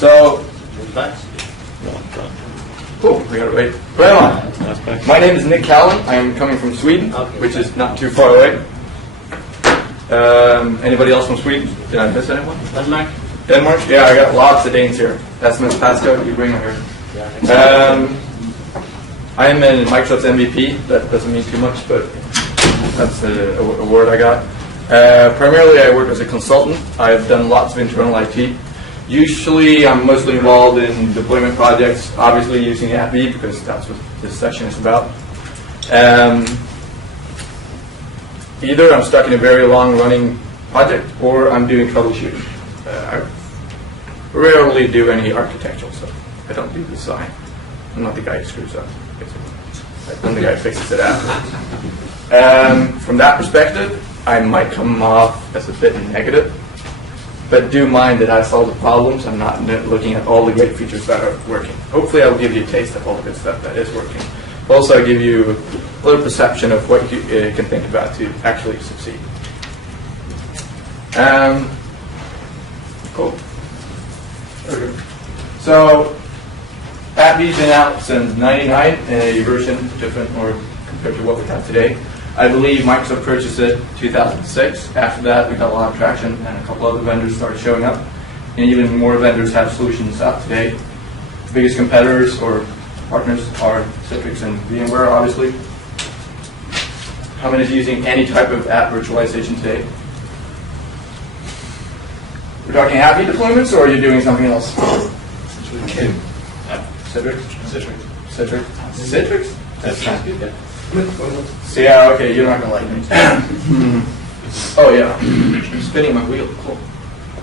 So, cool, we gotta wait. Right on. My name is Nick Callan. I am coming from Sweden, which is not too far away. Anybody else from Sweden? Did I miss anyone? Denmark. Denmark? Yeah, I got lots of Danes here. That's Miss Pasco, you bring her here. I am a Microsoft's MVP. That doesn't mean too much, but that's a word I got. Primarily, I work as a consultant. I've done lots of internal IT. Usually, I'm mostly involved in deployment projects, obviously using AppV because that's what this session is about. Either I'm stuck in a very long-running project, or I'm doing troubleshooting. I rarely do any architectural stuff. I don't do design. I'm not the guy who screws up. I'm the guy who fixes it after. From that perspective, I might come off as a bit negative. But do mind that I solve the problems. I'm not looking at all the great features that are working. Hopefully, I will give you a taste of all the good stuff that is working. Also, I'll give you a little perception of what you can think about to actually succeed. Cool. Okay. So, AppV's been out since '99 in a version different or compared to what we have today. I believe Microsoft purchased it 2006. After that, we got a lot of traction, and a couple other vendors started showing up. And even more vendors have solutions out today. The biggest competitors or partners are Citrix and VMware, obviously. How many is using any type of app virtualization today? We're talking AppV deployments, or are you doing something else? Citrix. Citrix? Citrix? That's not good, yeah. So yeah, okay, you're not going to like me. Oh yeah, I'm spinning my wheel. Cool.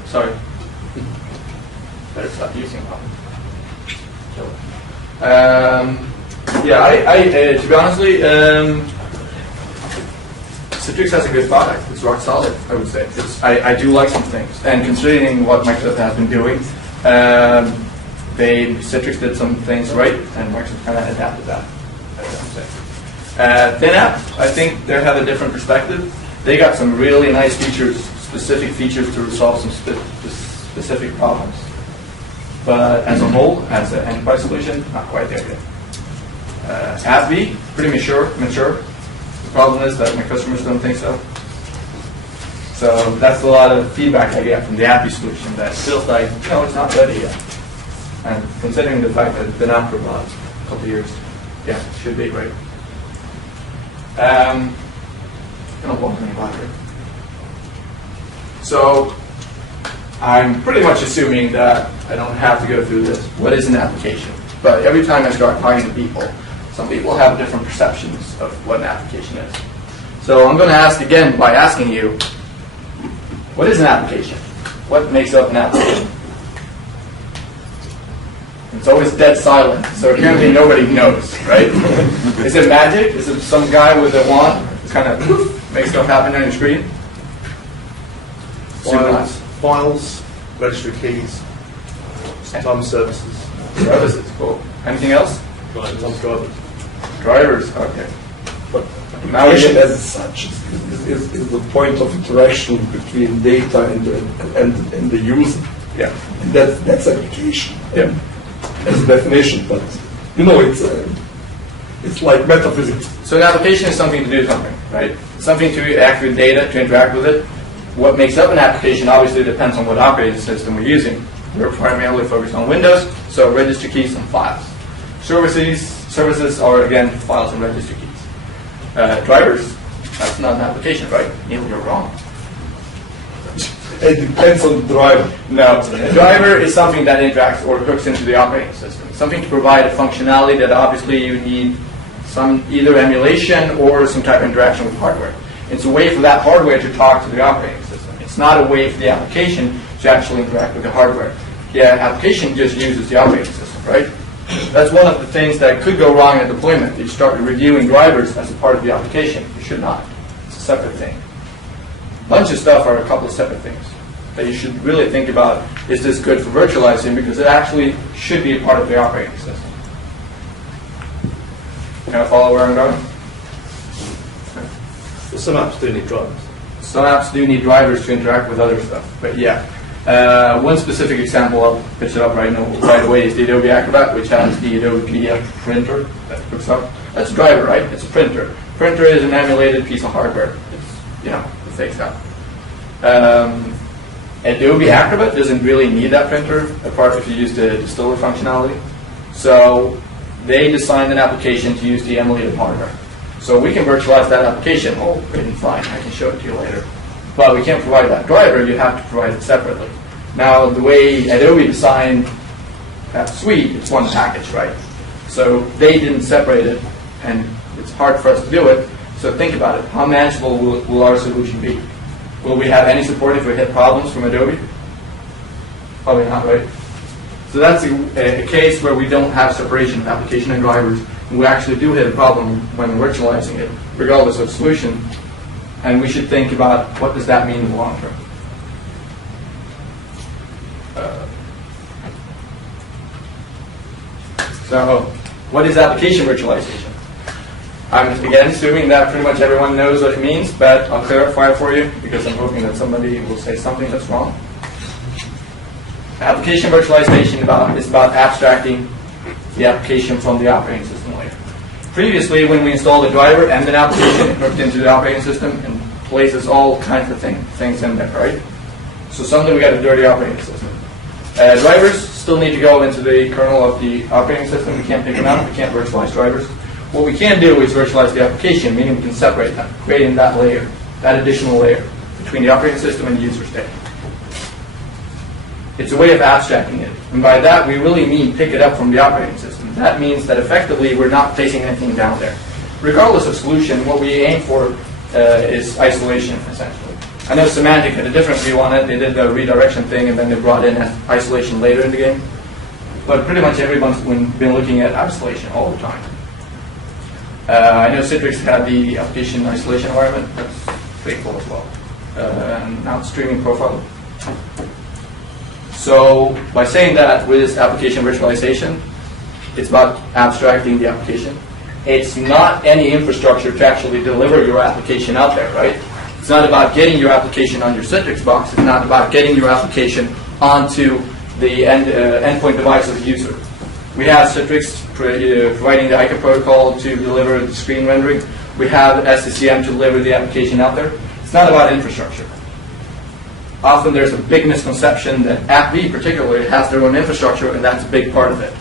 Sorry. Better stop using it. Yeah, to be honestly, Citrix has a good product. It's rock solid, I would say. I do like some things. And considering what Microsoft has been doing, Citrix did some things right, and Microsoft kind of adapted that. That's what I'm saying. ThinApp, I think they have a different perspective. They got some really nice features, specific features to resolve some specific problems. But as a whole, as an enterprise solution, not quite there yet. AppV, pretty mature. The problem is that my customers don't think so. So that's a lot of feedback I get from the AppV solution that feels like, it's not ready yet. And considering the fact that it's been out for about a couple of years, yeah, it should be right. So I'm pretty much assuming that I don't have to go through this. What is an application? But every time I start talking to people, some people have different perceptions of what an application is. So I'm going to ask again by asking you, what is an application? What makes up an application? It's always dead silent, so apparently nobody knows, right? Is it magic? Is it some guy with a wand that's kind of makes stuff happen on your screen? Files, registry keys, sometimes services. Services, cool. Anything else? Sometimes drivers. Drivers, okay. But application as such is the point of interaction between data and the user. Yeah. And that's application. Yeah. As a definition, but it's like metaphysics. So an application is something to do something, right? Something to act with data, to interact with it. What makes up an application obviously depends on what operating system we're using. We're primarily focused on Windows, so registry keys and files. Services are, again, files and registry keys. Drivers, that's not an application, right? Neil, you're wrong. It depends on the driver. No, a driver is something that interacts or hooks into the operating system. Something to provide a functionality that obviously you need some either emulation or some type of interaction with hardware. It's a way for that hardware to talk to the operating system. It's not a way for the application to actually interact with the hardware. The application just uses the operating system, right? That's one of the things that could go wrong in deployment. You start reviewing drivers as a part of the application. You should not. It's a separate thing. A bunch of stuff are a couple of separate things that you should really think about. Is this good for virtualizing? Because it actually should be a part of the operating system. Kind of follow where I'm going? Well, some apps do need drivers. Some apps do need drivers to interact with other stuff. But yeah, One specific example, I'll pitch it up right away, is the Adobe Acrobat, which has the Adobe PDF printer that hooks up. That's a driver, right? It's a printer. Printer is an emulated piece of hardware. It's, the fake stuff. Adobe Acrobat doesn't really need that printer, apart if you use the distiller functionality. So they designed an application to use the emulated hardware. So we can virtualize that application. Oh, great and fine. I can show it to you later. But we can't provide that driver. You have to provide it separately. Now, the way Adobe designed that suite, it's one package, right? So they didn't separate it, and it's hard for us to do it. So think about it. How manageable will our solution be? Will we have any support if we hit problems from Adobe? Probably not, right? So that's a case where we don't have separation of application and drivers. And we actually do hit a problem when virtualizing it, regardless of solution. And we should think about what does that mean in the long term. So what is application virtualization? I'm, again, assuming that pretty much everyone knows what it means, but I'll clarify it for you because I'm hoping that somebody will say something that's wrong. Application virtualization is about abstracting the application from the operating system layer. Previously, when we installed a driver and an application, it hooked into the operating system and places all kinds of things in there, right? So suddenly we got a dirty operating system. Drivers still need to go into the kernel of the operating system. We can't pick them out. We can't virtualize drivers. What we can do is virtualize the application, meaning we can separate them, creating that layer, that additional layer between the operating system and the user state. It's a way of abstracting it. And by that, we really mean pick it up from the operating system. That means that effectively we're not placing anything down there. Regardless of solution, what we aim for is isolation, essentially. I know Symantec had a different view on it. They did the redirection thing, and then they brought in isolation later in the game. But pretty much everyone's been looking at isolation all the time. I know Citrix had the application isolation environment. That's pretty cool as well. And now it's streaming profile. So by saying that with application virtualization, it's about abstracting the application. It's not any infrastructure to actually deliver your application out there, right? It's not about getting your application on your Citrix box. It's not about getting your application onto the endpoint device of the user. We have Citrix providing the ICA protocol to deliver the screen rendering. We have SCCM to deliver the application out there. It's not about infrastructure. Often there's a big misconception that AppV particularly has their own infrastructure, and that's a big part of it.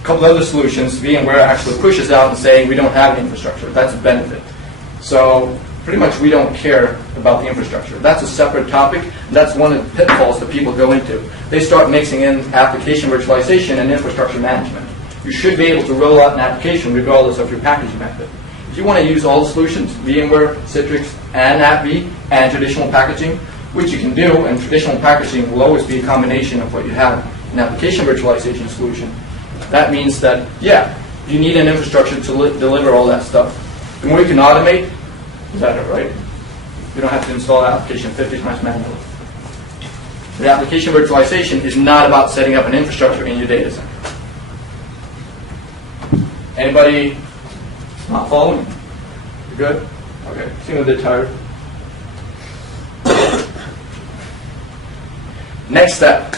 A couple other solutions, VMware actually pushes out and saying we don't have infrastructure. That's a benefit. So pretty much we don't care about the infrastructure. That's a separate topic, and that's one of the pitfalls that people go into. They start mixing in application virtualization and infrastructure management. You should be able to roll out an application regardless of your packaging method. If you want to use all the solutions, VMware, Citrix, and AppV, and traditional packaging, which you can do, and traditional packaging will always be a combination of what you have in application virtualization solution. That means that, yeah, you need an infrastructure to deliver all that stuff. The more you can automate, the better, right? You don't have to install an application 50 times manually. The application virtualization is not about setting up an infrastructure in your data center. Anybody not following? You good? Okay. Seem a bit tired. Next step.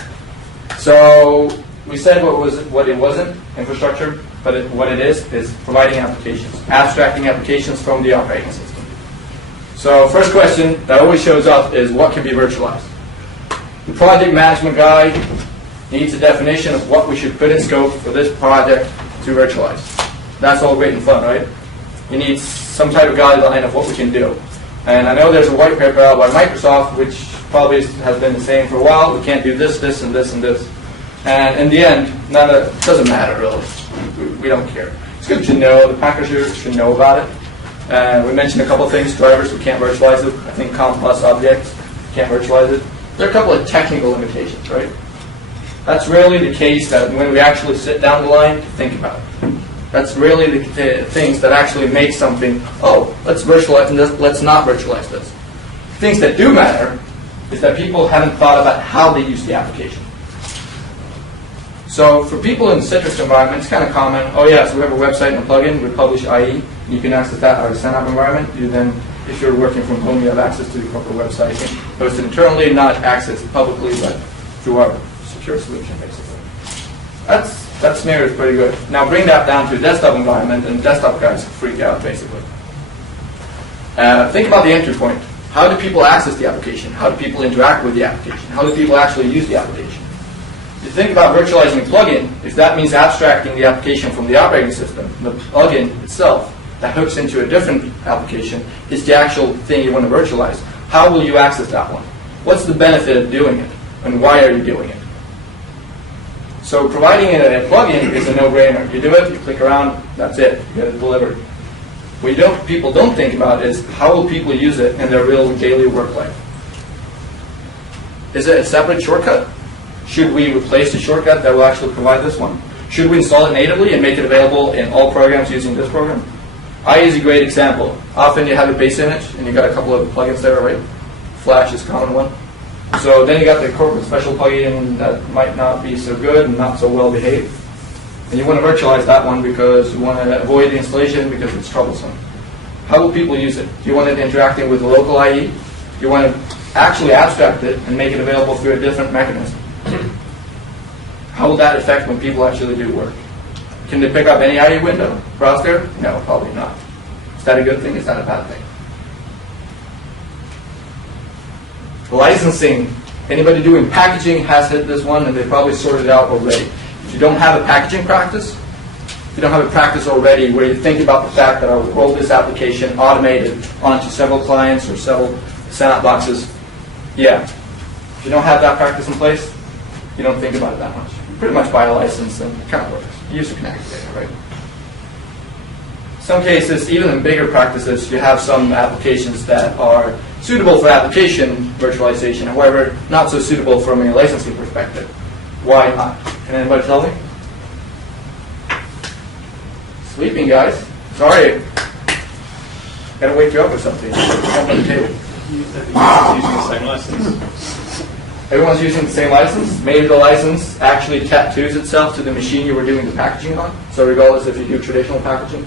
So we said what it wasn't, infrastructure, but what it is providing applications, abstracting applications from the operating system. So first question that always shows up is what can be virtualized? The project management guy needs a definition of what we should put in scope for this project to virtualize. That's all great and fun, right? You need some type of guideline of what we can do. And I know there's a white paper out by Microsoft, which probably has been the same for a while. We can't do this, this, and this, and this. And in the end, it doesn't matter, really. We don't care. It's good to know. The packagers should know about it. We mentioned a couple of things. Drivers, we can't virtualize it. I think COM plus objects, can't virtualize it. There are a couple of technical limitations, right? That's really the case that when we actually sit down the line to think about it. That's really the things that actually make something, oh, let's virtualize this, let's not virtualize this. Things that do matter is that people haven't thought about how they use the application. So for people in the Citrix environment, it's kind of common, oh yeah, so we have a website and a plugin, we publish IE, you can access that out of a setup environment. You then, if you're working from home, you have access to the corporate website. You can host it internally, not access it publicly, but through our secure solution, basically. That scenario is pretty good. Now bring that down to a desktop environment, and desktop guys freak out, basically. Think about the entry point. How do people access the application? How do people interact with the application? How do people actually use the application? If you think about virtualizing a plugin, if that means abstracting the application from the operating system, the plugin itself that hooks into a different application is the actual thing you want to virtualize. How will you access that one? What's the benefit of doing it? And why are you doing it? So providing a plugin is a no-brainer. You do it, you click around, that's it. You get it delivered. What people don't think about is how will people use it in their real daily work life? Is it a separate shortcut? Should we replace the shortcut that will actually provide this one? Should we install it natively and make it available in all programs using this program? IE is a great example. Often you have a base image and you got a couple of plugins there, right? Flash is a common one. So then you got the corporate special plugin that might not be so good and not so well behaved. And you want to virtualize that one because you want to avoid the installation because it's troublesome. How will people use it? Do you want it interacting with the local IE? Do you want to actually abstract it and make it available through a different mechanism? How will that affect when people actually do work? Can they pick up any IE window, browse there? No, probably not. Is that a good thing? Is that a bad thing? Licensing. Anybody doing packaging has hit this one, and they probably sorted it out already. If you don't have a packaging practice, if you don't have a practice already where you think about the fact that I'll roll this application automated onto several clients or several sign-up boxes, yeah. If you don't have that practice in place, you don't think about it that much. You pretty much buy a license and it kind of works. The user can activate it, right? Some cases, even in bigger practices, you have some applications that are suitable for application virtualization, however, not so suitable from a licensing perspective. Why not? Can anybody tell me? Sleeping, guys. Sorry. Gotta wake you up or something. Jump on the table. Everyone's using the same license. Everyone's using the same license. Maybe the license actually tattoos itself to the machine you were doing the packaging on. So regardless if you do traditional packaging,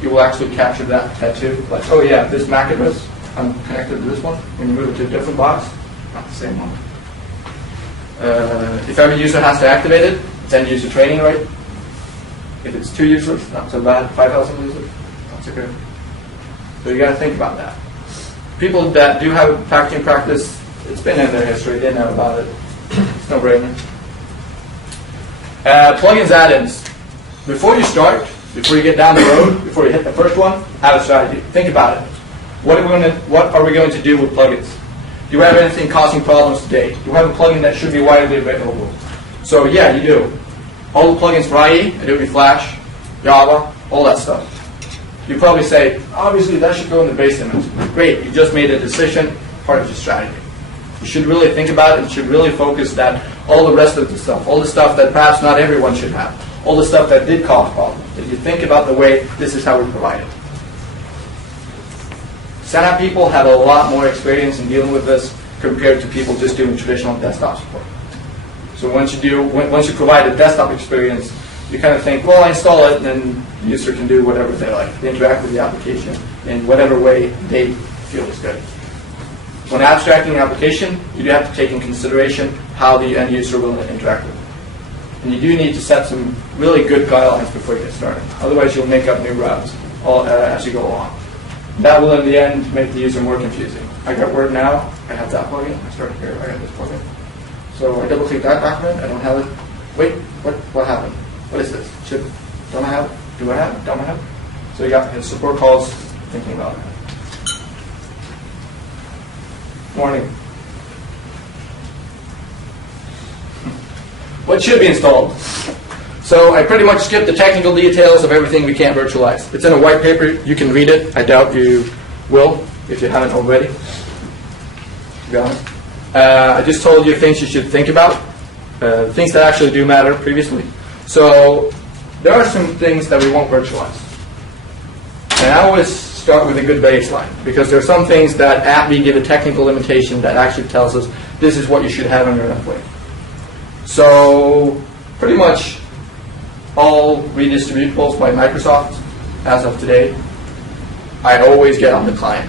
you will actually capture that tattoo. Like, oh yeah, this MAC address, I'm connected to this one. When you move it to a different box, not the same one. If every user has to activate it, it's end user training, right? If it's 2 users, not so bad. 5,000 users, not so good. So you got to think about that. People that do have a packaging practice, it's been in their history. They know about it. It's no brainer. Plugins, add-ins. Before you start, before you get down the road, before you hit the first one, have a strategy. Think about it. What are we going to do with plugins? Do you have anything causing problems today? Do you have a plugin that should be widely available? So yeah, you do. All the plugins for IE, Adobe Flash, Java, all that stuff. You probably say, obviously that should go in the base image. Great, you just made a decision, part of your strategy. You should really think about it. You should really focus that all the rest of the stuff, all the stuff that perhaps not everyone should have, all the stuff that did cause problems, that you think about the way this is how we provide it. Sign-up people have a lot more experience in dealing with this compared to people just doing traditional desktop support. So once you provide a desktop experience, you kind of think, well, I install it, and then the user can do whatever they like. They interact with the application in whatever way they feel is good. When abstracting an application, you do have to take in consideration how the end user will interact with it. And you do need to set some really good guidelines before you get started. Otherwise, you'll make up new routes as you go along. That will, in the end, make the user more confusing. I got Word now. I have that plugin. I started here. I got this plugin. So I double-click that document. I don't have it. Wait, what happened? What is this? Don't I have it? Do I have it? Don't I have it? So you got his support calls thinking about it. Morning. What should be installed? So I pretty much skipped the technical details of everything we can't virtualize. It's in a white paper. You can read it. I doubt you will if you haven't already, to be honest. I just told you things you should think about, things that actually do matter previously. So there are some things that we won't virtualize. And I always start with a good baseline, because there are some things that aptly give a technical limitation that actually tells us this is what you should have on your endpoint. So pretty much all redistributables by Microsoft as of today, I always get on the client.